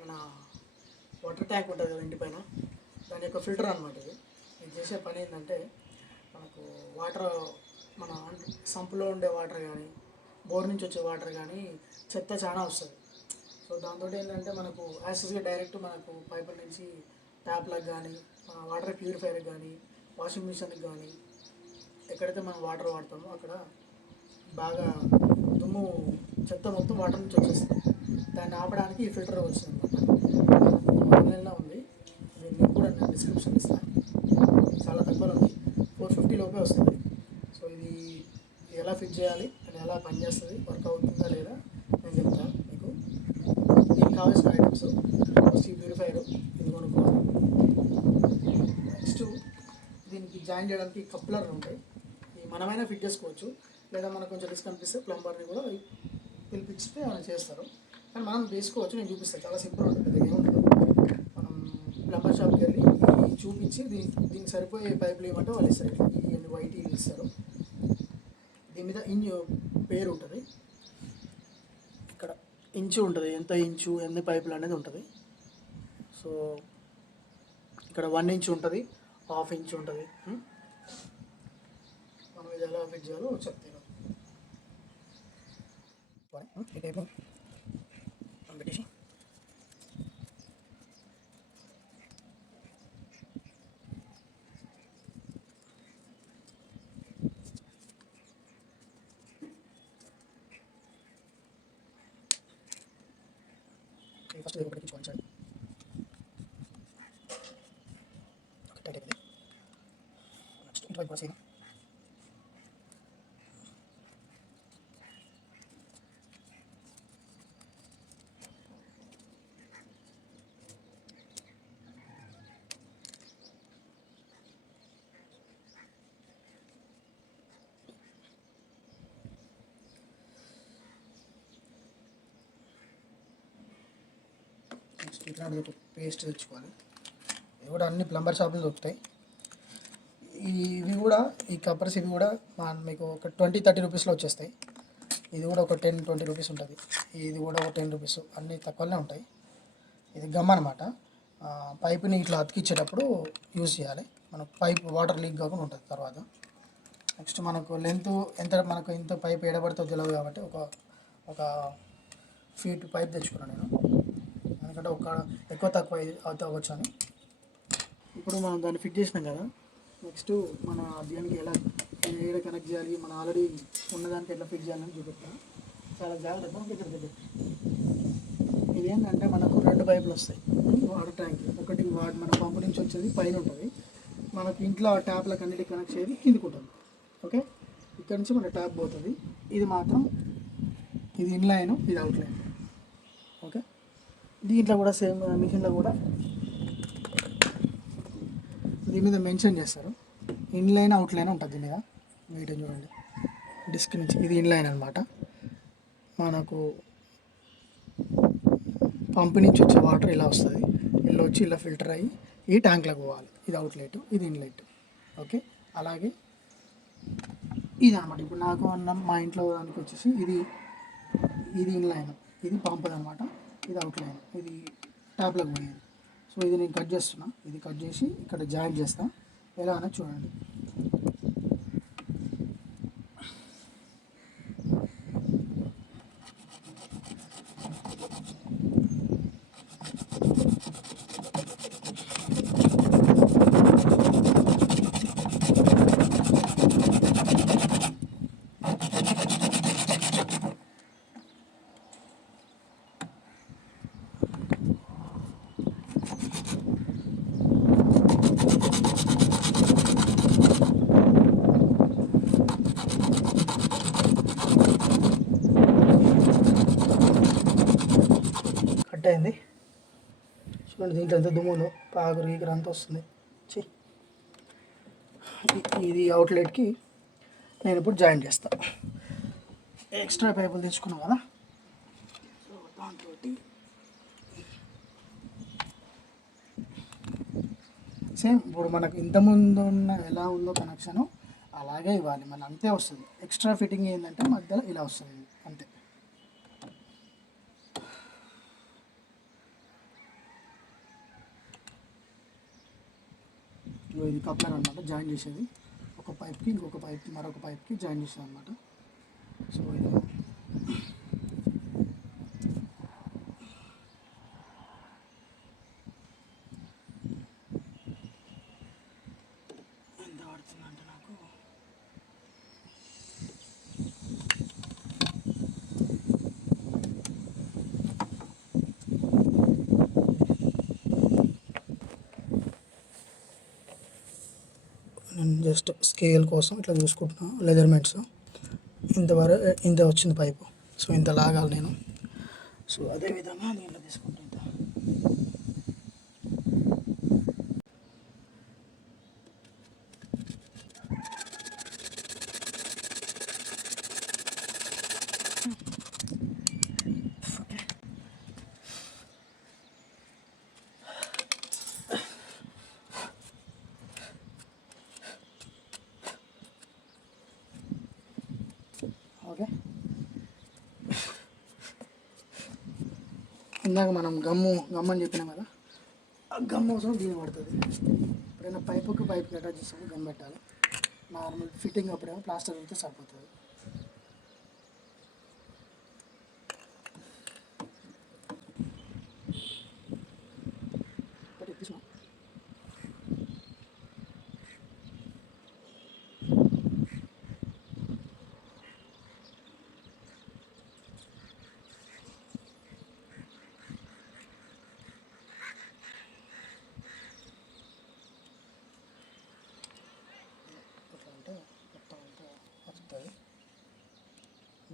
మన water tank ఉంటుంది కదా ఇంటి పైన, దాని యొక్క ఫిల్టర్ అనమాట. ఇది చేసే పని ఏంటంటే మనకు వాటర్, మన సంపులో ఉండే వాటర్ కానీ బోర్ నుంచి వచ్చే వాటర్ కానీ చెత్త చాలా వస్తుంది. సో దాంతో ఏంటంటే మనకు యాక్సెస్గా డైరెక్ట్ మనకు పైపుల నుంచి ట్యాప్లకు కానీ వాటర్ ప్యూరిఫైర్కి కానీ వాషింగ్ మిషన్కి కానీ ఎక్కడైతే మనం వాటర్ వాడతామో అక్కడ బాగా దుమ్ము చెత్త మొత్తం వాటర్ నుంచి వచ్చేస్తుంది. దాన్ని ఆపడానికి ఈ ఫిల్టర్ వచ్చింది అనమాట. ఆన్లైన్లో ఉంది, దీన్ని కూడా నేను డిస్క్రిప్షన్ ఇస్తాను. చాలా తక్కువలో ఉంది, 450 లోపే వస్తుంది. సో ఇది ఎలా ఫిట్ చేయాలి అని ఎలా పనిచేస్తుంది, వర్క్ అవుతుందా లేదా నేను చెప్తాను మీకు. దీనికి కావాల్సిన ఐటమ్స్ ఫస్ట్ ఈ ప్యూరిఫైర్ ఇది కొనుక్కోవాలి. నెక్స్ట్ దీనికి జాయిన్ చేయడానికి కప్లర్లు ఉంటాయి, ఈ మనమైనా ఫిట్ చేసుకోవచ్చు, లేదా మనకు కొంచెం రిస్క్ అనిపిస్తే ప్లంబర్ని కూడా పిలిపిస్తే ఆయన చేస్తారు. కానీ మనం వేసుకోవచ్చు, నేను చూపిస్తాను. చాలా సింపుల్ ఉంటుంది, ఇది ఏముంటుంది. మనం ప్లంబర్ షాప్కి వెళ్ళి చూపించి దీనికి సరిపోయే పైపులు ఏమంటే వాళ్ళు ఇస్తారు. ఈ వైట్ ఇస్తారు. దీని మీద పేరు ఉంటుంది, ఇక్కడ ఇంచు ఉంటుంది, ఎంత ఇంచు ఎన్ని పైపులు అనేది ఉంటుంది. సో ఇక్కడ 1 ఇంచ్ ఉంటుంది, 1/2 ఇంచ్ ఉంటుంది. మనం ఇది ఎలా ఫిట్ చేయాలో చెప్తాను. పెట్టేసి ఫస్ట్ ఇది ఒకటి చూపించాలి. ఓకే, టైట్ అయిపోయింది. నెక్స్ట్ ఇటువైపు కూడా సేమ్. నెక్స్ట్ ఇట్లాంటిది ఒక పేస్ట్ తెచ్చుకోవాలి. ఇవి కూడా అన్ని ప్లంబర్ షాపులు దొరుకుతాయి. ఇవి కూడా ఈ కప్పర్స్ ఇవి కూడా మీకు ఒక 20-30 రూపీస్లో వచ్చేస్తాయి. ఇది కూడా ఒక 10-20 రూపీస్ ఉంటుంది. ఇది కూడా ఒక 10 రూపీస్, అన్నీ తక్కువనే ఉంటాయి. ఇది గమ్ అనమాట. పైపుని ఇట్లా అతికిచ్చేటప్పుడు యూజ్ చేయాలి. మనకు పైప్ వాటర్ లీక్ కాకుండా ఉంటుంది. తర్వాత నెక్స్ట్ మనకు లెంత్ ఎంత, మనకు ఇంత పైప్ ఎడబడితో తెలియదు కాబట్టి ఒక ఫీట్ పైప్ తెచ్చుకున్నాను నేను, ఎందుకంటే ఒక ఎక్కువ తక్కువ అవ్వచ్చు అని. ఇప్పుడు మనం దాన్ని ఫిట్ చేసినాం కదా, నెక్స్ట్ మన దీనికి ఎలా కనెక్ట్ చేయాలి, మన ఆల్రెడీ ఉన్నదానికి ఎట్లా ఫిట్ చేయాలని చూపిస్తాను. చాలా జాగ్రత్తగా ఇక్కడ దగ్గర. ఇది ఏంటంటే మనకు 2 పైపులు వస్తాయి వాటర్ ట్యాంక్. ఒకటి మన పంపు నుంచి వచ్చేది పైన ఉంటుంది, మనకు ఇంట్లో ట్యాప్లకు అన్నిటికి కనెక్ట్ చేయాలి కిందికి ఉంటుంది. ఓకే, ఇక్కడ నుంచి మన ట్యాప్ పోతుంది. ఇది మాత్రం ఇది ఇన్లైన్, ఇది అవుట్లైన్. ఓకే, దీంట్లో కూడా సేమ్ మిషన్లో కూడా దీని మీద మెన్షన్ చేస్తారు, ఇన్లైన్ అవుట్లైన్ ఉంటుంది. దీని మీద వీటిని చూడండి, డిస్క్ నుంచి ఇది ఇన్లైన్ అనమాట. మనకు పంపు నుంచి వచ్చే వాటర్ ఇలా వస్తుంది, ఇలా వచ్చి ఇలా ఫిల్టర్ అయ్యి ఈ ట్యాంక్లోకి పోవాలి. ఇది అవుట్లెట్, ఇది ఇన్లెట్. ఓకే, అలాగే ఇది అనమాట. ఇప్పుడు నాకు మా ఇంట్లో దానికి వచ్చేసి ఇది ఇన్లైన్, ఇది పంపుది అనమాట, ఇది అవుట్లైన్, ఇది ట్యాప్లోకి పోయేది. సో ఇది నేను కట్ చేస్తున్నా, ఇది కట్ చేసి ఇక్కడ జాయిన్ చేస్తా. ఎలా అనేది చూడండి. కట్ అయింది చూడండి. దీంట్లో ఎంత దుమ్ములో పాగురు గీగురు అంతా వస్తుంది. ఇది అవుట్లెట్కి నేను ఇప్పుడు జాయిన్ చేస్తాను. ఎక్స్ట్రా పైపులు తెచ్చుకున్నాం కదా, సో దాంతో సేమ్ ఇప్పుడు మనకు ఇంతకుముందు ఉన్న ఎలా ఉందో కనెక్షను అలాగే ఇవ్వాలి, మన అంతే వస్తుంది. ఎక్స్ట్రా ఫిట్టింగ్ ఏంటంటే మధ్యలో ఇలా వస్తుంది అంతే. ఇది కప్లర్ అనమాట, జాయిన్ చేసేది ఒక పైప్కి ఇంకొక పైప్ మరొక పైప్కి జాయిన్ చేసేది అనమాట. సో ఇది ఎంత పడుతుందంటే నాకు నేను జస్ట్ స్కేల్ కోసం ఇట్లా చూసుకుంటున్నా లెజర్మెంట్స్ ఇంత వచ్చింది పైపు. సో ఇంత లాగాలి నేను. సో అదేవిధంగా దీంట్లో తీసుకుంటా ఇంత. ఓకే, ఇందాక మనం గమ్ము అని చెప్పినాం కదా, ఆ గమ్ అవసరం దీని పడుతుంది. ఎప్పుడైనా పైపుకి అటాచ్ చేస్తాము గమ్ పెట్టాలి. నార్మల్ ఫిట్టింగ్ అప్పుడేమో ప్లాస్టర్ అయితే సరిపోతుంది.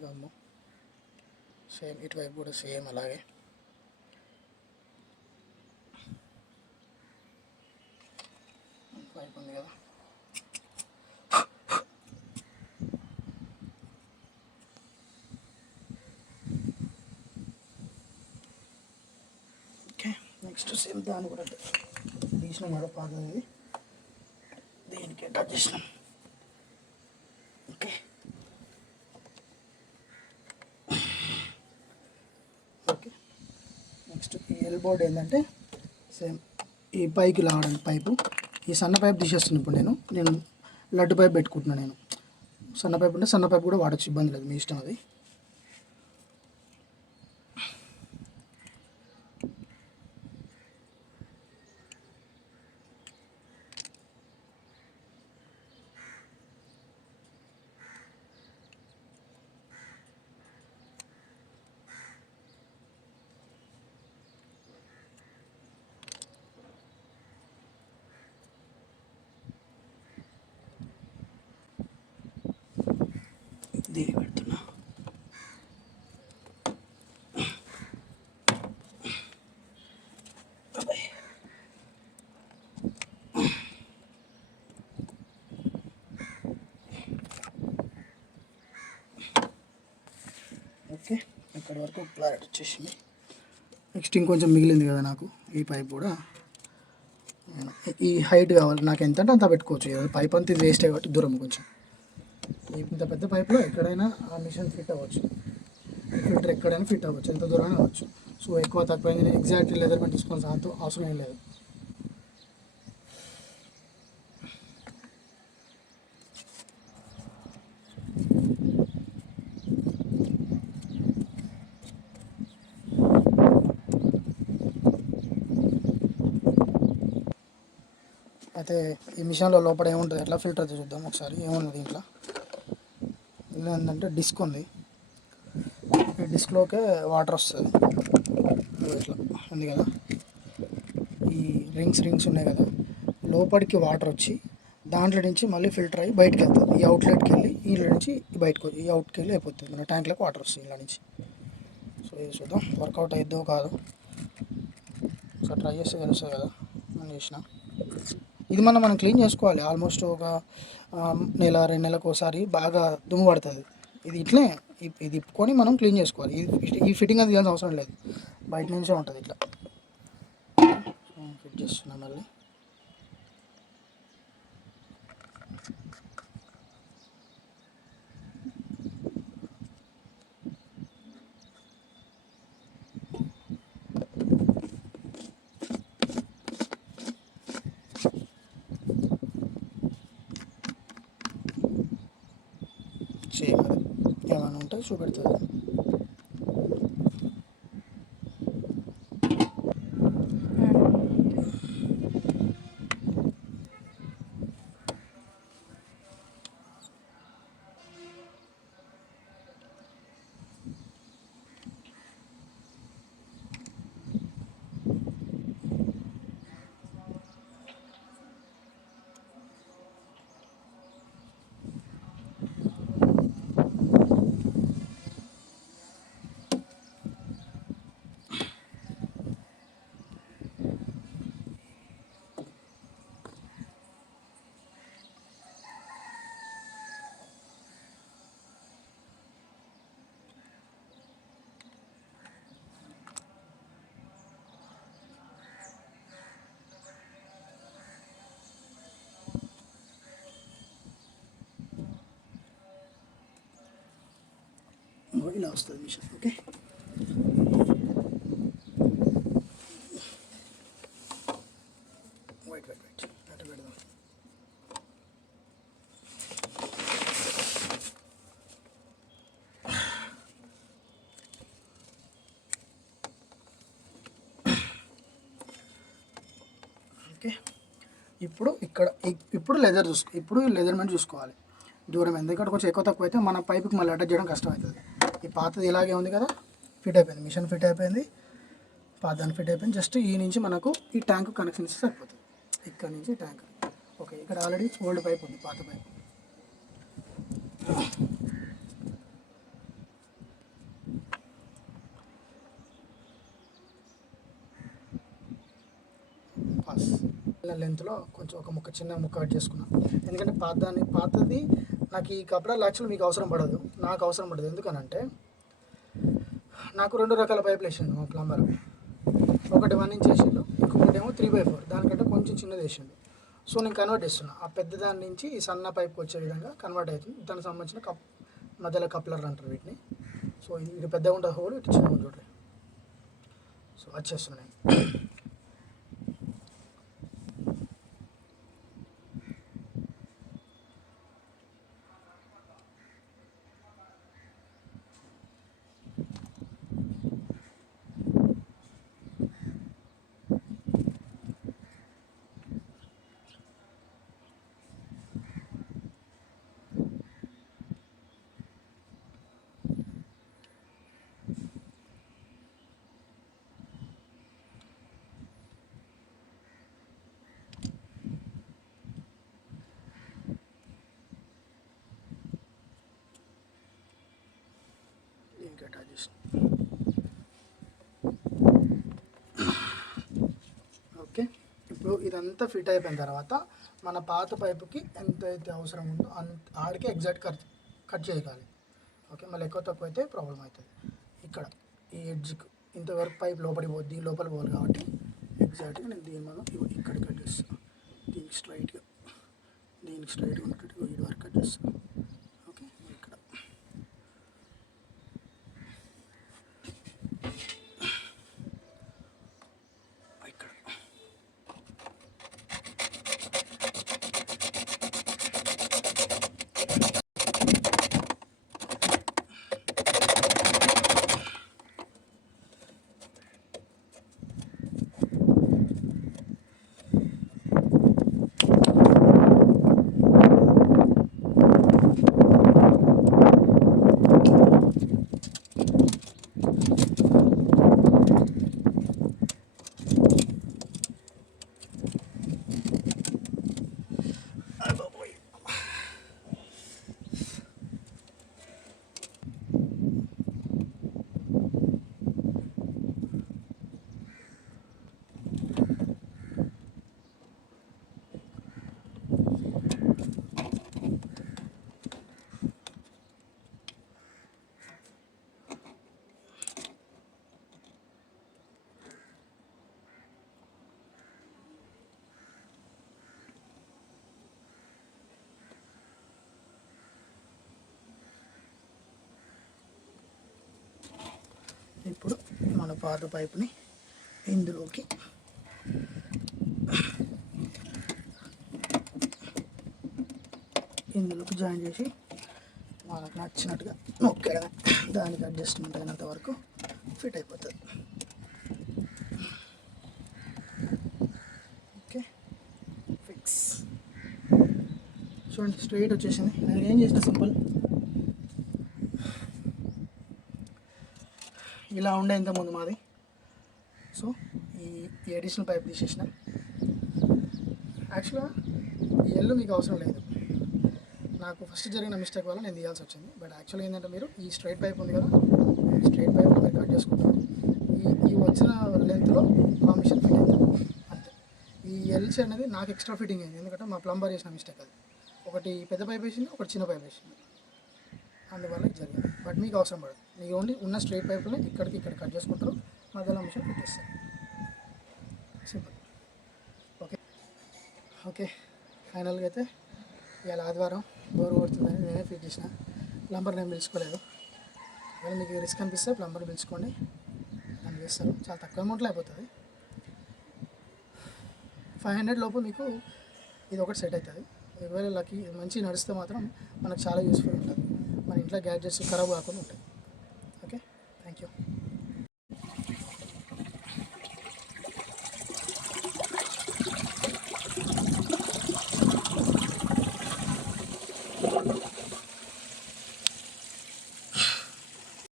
గమ్ము సేమ్ ఇటువైపు కూడా సేమ్ అలాగే. పైప్ ఉంది కదా, ఓకే. నెక్స్ట్ సేమ్ దాన్ని కూడా తీసినాం కదా పాతది, దీనికి అటాచ్ చేసినాం. ఓకే ఓకే నెక్స్ట్ ఈ ఎల్బోర్డ్ ఏంటంటే సేమ్ ఈ పైకి లాగడానికి పైపు, ఈ సన్న పైప్ తీసేస్తున్నాను ఇప్పుడు నేను లడ్డు పైప్ పెట్టుకుంటున్నాను. నేను సన్న పైప్ ఉంటే సన్న పైప్ కూడా వాడచ్చు, ఇబ్బంది లేదు, మీ ఇష్టం అది. దీన్ని పెడుతున్నా. ఓకే, ఇక్కడ వరకు క్లారిటీ వచ్చేసింది. నెక్స్ట్ ఇంకొంచెం మిగిలింది కదా నాకు, ఈ పైప్ కూడా ఈ హైట్ కావాలి నాకు, ఎంత అంటే అంత పెట్టుకోవచ్చు. పైప్ అంతా ఇది వేస్ట్ అయ్యి దూరం కొంచెం. ఇంత పెద్ద పైప్లో ఎక్కడైనా ఆ మిషన్ ఫిట్ అవ్వచ్చు, ఫిల్టర్ ఎక్కడైనా ఫిట్ అవ్వచ్చు, ఎంత దూరం అవ్వచ్చు. సో ఎక్కువ తక్కువ నేను ఎగ్జాక్ట్లీ లెజర్మెంట్ తీసుకోవాల్సిన అవసరం ఏం లేదు. అయితే ఈ మిషన్లో లోపల ఏముంటుంది, ఎట్లా ఫిల్టర్ చూద్దాం ఒకసారి. ఏముంది దీంట్లో, ఇలా ఏంటంటే డిస్క్ ఉంది. ఈ డిస్క్లోకే వాటర్ వస్తుంది, ఇట్లా ఉంది కదా. ఈ రింగ్స్ ఉన్నాయి కదా, లోపలికి వాటర్ వచ్చి దాంట్లో నుంచి మళ్ళీ ఫిల్టర్ అయ్యి బయటకు వెళ్తుంది. ఈ అవుట్లెట్కి వెళ్ళి ఇంట్లో నుంచి బయటకు ఈ అవుట్కి వెళ్ళి అయిపోతుంది, మన ట్యాంక్లోకి వాటర్ వస్తుంది ఇలా నుంచి. సో ఇది చూద్దాం వర్కౌట్ అయిద్దో కాదు, ఒకసారి ట్రై చేస్తే తెలుస్తుంది కదా. మనం చేసిన ఇది మనం క్లీన్ చేసుకోవాలి. ఆల్మోస్ట్ ఒక నెల 2 నెలలకు ఒకసారి బాగా దుమ్ము పడుతుంది. ఇది ఇట్లే ఇది ఇప్పుకొని మనం క్లీన్ చేసుకోవాలి. ఈ ఫిట్టింగ్ అది తీయాల్సిన అవసరం లేదు, బయట నుంచే ఉంటుంది ఇట్లా. ఫిట్ చేస్తున్నా మళ్ళీ. ఉంటుంది చూపెడుతుంది. ఇలా వస్తుంది machine. Okay, white white white అటు పెడదాం. ఓకే, ఇప్పుడు లెజర్మెంట్ చూసుకోవాలి దూరం, ఎందుకంటే కొంచెం ఎక్కువ తక్కువ అయితే మన పైపుకి మళ్ళీ అటాచ్ చేయడం కష్టం అవుతుంది. ఈ పాతది ఇలాగే ఉంది కదా, ఫిట్ అయిపోయింది, మిషన్ ఫిట్ అయిపోయింది, పాతదాన్ని ఫిట్ అయిపోయింది. జస్ట్ ఈ నుంచి మనకు ఈ ట్యాంక్ కనెక్షన్ ఇస్తే సరిపోతుంది. ఇక్కడ నుంచి ట్యాంక్. ఓకే, ఇక్కడ ఆల్రెడీ ఓల్డ్ పైప్ ఉంది, పాత పైప్. ఇలా లెంత్లో కొంచెం ఒక చిన్న ముక్క కట్ చేసుకున్నాను, ఎందుకంటే పాతది నాకు ఈ కపడాలు యాక్చువల్ మీకు అవసరం పడదు, నాకు అవసరం పడదు. ఎందుకనంటే నాకు 2 రకాల పైపులు వేసిండు మా ప్లంబర్. ఒకటి 1 ఇంచ్ వేసిండు, ఇంకొకటి ఏమో 3/4, దానికంటే కొంచెం చిన్నది వేసిండు. సో నేను కన్వర్ట్ చేస్తున్నా, ఆ పెద్ద దాని నుంచి ఈ సన్న పైప్కి వచ్చే విధంగా కన్వర్ట్ అవుతుంది. దానికి సంబంధించిన మధ్యలో కప్లర్ అంటారు వీటిని. సో ఇది పెద్దగా ఉంటుంది హోల్, ఇటు చిన్నగా ఉంటుంది. సో వచ్చేస్తున్నాయి. ఓకే, ఇప్పుడు ఇదంతా ఫిట్ అయిపోయిన తర్వాత మన పాత పైపుకి ఎంతైతే అవసరం ఉందో ఆడికి ఎగ్జాక్ట్ కట్ చేయగాలి. ఓకే, మళ్ళీ ఎక్కువ తక్కువ అయితే ప్రాబ్లం అవుతుంది. ఇక్కడ ఈ ఎడ్జ్కి ఇంతవరకు పైప్ లోపలికి పోద్ది, లోపల పోవాలి కాబట్టి ఎగ్జాక్ట్గా నేను దీని మనం ఇక్కడ కట్ చేస్తాను. దీనికి స్ట్రైట్గా ఉన్నట్టు ఈ వరకు కట్ చేస్తాను. ఓకే, ఇక్కడ ఇప్పుడు మన పాత పైపుని ఇందులోకి జాయిన్ చేసి మనకు నచ్చినట్టుగా నొక్కడమే, దానికి అడ్జస్ట్మెంట్ అయినంత వరకు ఫిట్ అయిపోతుంది. Okay, fix. చూడండి స్ట్రైట్ వచ్చేసింది. నేను ఏం చేసిన సింపుల్, ఇలా ఉండే ఇంతకుముందు మాది. సో ఈ అడిషనల్ పైప్ తీసేసిన. యాక్చువల్గా ఈ ఎల్లు మీకు అవసరం లేదు, నాకు ఫస్ట్ జరిగిన మిస్టేక్ వల్ల నేను తీయాల్సి వచ్చింది. బట్ యాక్చువల్గా ఏంటంటే మీరు ఈ స్ట్రైట్ పైప్ ఉంది కదా, ఈ స్ట్రైట్ పైప్లో మీరు కట్ చేసుకుంటారు. ఈ వచ్చిన లెంత్లో ఆ మిషన్ ఫిట్ అవుతుంది అంతే. ఈ ఎల్స్ అనేది నాకు ఎక్స్ట్రా ఫిట్టింగ్ అయింది, ఎందుకంటే మా ప్లంబర్ చేసిన మిస్టేక్ అది. ఒకటి పెద్ద పైప్ వేసింది, ఒకటి చిన్న పైప్ వేసింది, అందువల్ల ఇది జరిగింది. బట్ మీకు అవసరం పడదు, మీకు ఓన్లీ ఉన్న స్ట్రైట్ పైప్లో ఇక్కడికి ఇక్కడ కట్ చేసుకుంటారు, మధ్యలో మిషన్ పెట్టేస్తారు. సింపుల్. ఓకే ఓకే, ఫైనల్గా అయితే ఇవాళ ఆదివారం బోర్ కొడుతుందని నేనే ఫిట్ చేసిన. ప్లంబర్ నేను పిలుచుకోలేదు. ఒకవేళ మీకు రిస్క్ అనిపిస్తే ప్లంబర్ పిలుచుకోండి, దాన్ని చేస్తారు. చాలా తక్కువ అమౌంట్లో అయిపోతుంది. 500 లోపు మీకు ఇది ఒకటి సెట్ అవుతుంది. ఒకవేళ లక్కీ మంచిగా నడిస్తే మాత్రం మనకు చాలా యూస్ఫుల్ ఉంటుంది. మన ఇంట్లో గ్యాడ్జెట్స్ ఖరాబ్ కాకుండా ఉంటాయి.